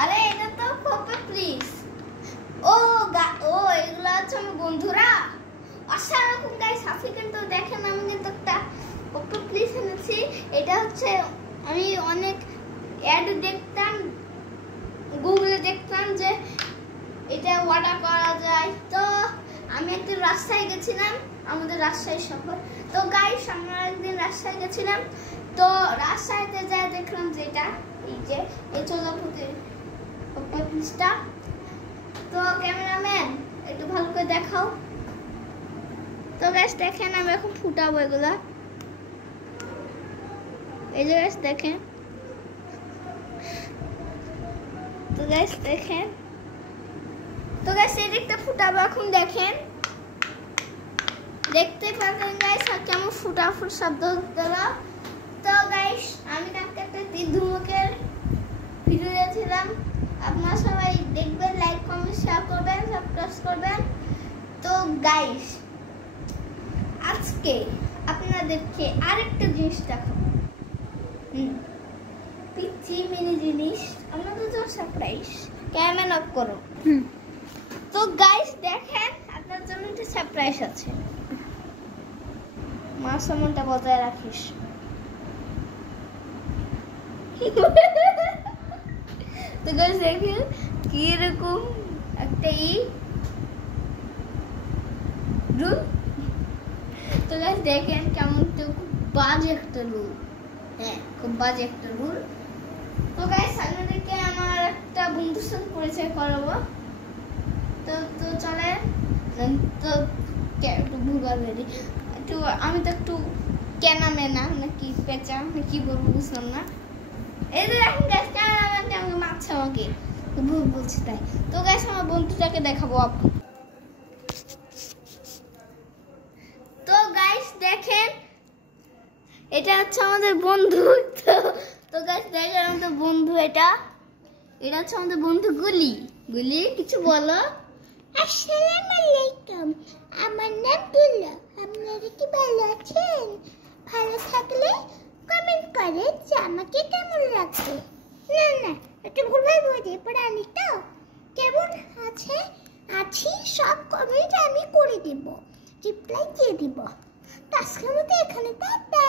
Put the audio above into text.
আরে এটা তো পপি প্লিজ। ও ও এগুলো হচ্ছে আমার বন্ধুরা। আসসালামু গাইস, আপনি কিন্তু দেখেন আমি কিন্তু একটা পপি প্লিজ এনেছি। এটা হচ্ছে আমি অনেক অ্যাড দেখতাম, গুগলে দেখতাম যে এটা অর্ডার করা যায়। তো আমি একদিন রাজশাহী গেছিলাম, আমাদের রাজশাহী শহর। তো গাইস আমরা একদিন রাজশাহী গেছিলাম, তো রাজশাহীতে যাই দেখলাম যে এটা এই যে এই চোলাপুতে প্লিজটা। তো ক্যামেরাম্যান একটু ভালো করে দেখাও। তো গাইস দেখেন আমি এখন ফুটাবো এগুলা। এই যে গাইস দেখেন, তো গাইস দেখেন, তো গাইস এই দিকটা ফুটাবো এখন। দেখেন দেখতে পাচ্ছেন গাইস কেমন ফুটাফুট শব্দ দিল। তো গাইস আমি কালকে একটা তীর ধুমুকের ভিডিও দিয়েছিলাম, আপনারা সবাই দেখবেন, লাইক কমেন্ট শেয়ার করবেন, সাবস্ক্রাইব করবেন। তো গাইস আজকে আপনাদেরকে আরেকটা জিনিস দেখাবো, পিচ্ছি মিনি জিনিস, আপনাদের জন্য সারপ্রাইজ। ক্যামেরা অফ করো। তো গাইস দেখেন আপনার জন্য একটা সারপ্রাইজ আছে, মা সম্মানটা বজায় রাখিস। তো গাইস দেখেন কি রকম একটা রুল। তো গাইস দেখেন কেমন, তো খুব বাজে একটা রুল। হ্যাঁ খুব বাজে একটা রুল। তো গাইস আপনাদেরকে আমার একটা বন্ধুর সাথে পরিচয় করাবো। তো তো চলে তো একটু ভুলভাল রেডি একটু, আমি তো একটু কেনা মেনা নাকি পেঁচা নাকি বলবো বুঝলাম না। এই যে এখন গ্যাস ক্যামেরাম্যানটা আমাকে মারছে, আমাকে ভুল বলছি তাই। তো গ্যাস আমার বন্ধুটাকে দেখাবো আপনি। তো গাইস দেখেন এটা হচ্ছে আমাদের বন্ধু। তো গাইস দেখেন আমাদের বন্ধু, এটা হচ্ছে আমাদের বন্ধু গুলি। গুলি কিছু বলো। আসসালামু আলাইকুম, আমার নাম দুল্লা। আপনারা কি ভালো আছেন? ভালো থাকলে কমেন্ট করে যে আমাকে কেমন লাগছে। না না একটু ভুলভাল বুঝে পড়ানি তো। কেমন আছে আছি সব কমেন্ট আমি করে দেব, রিপ্লাই দিয়ে দিব। তো আজকের মতো এখানে টাটা।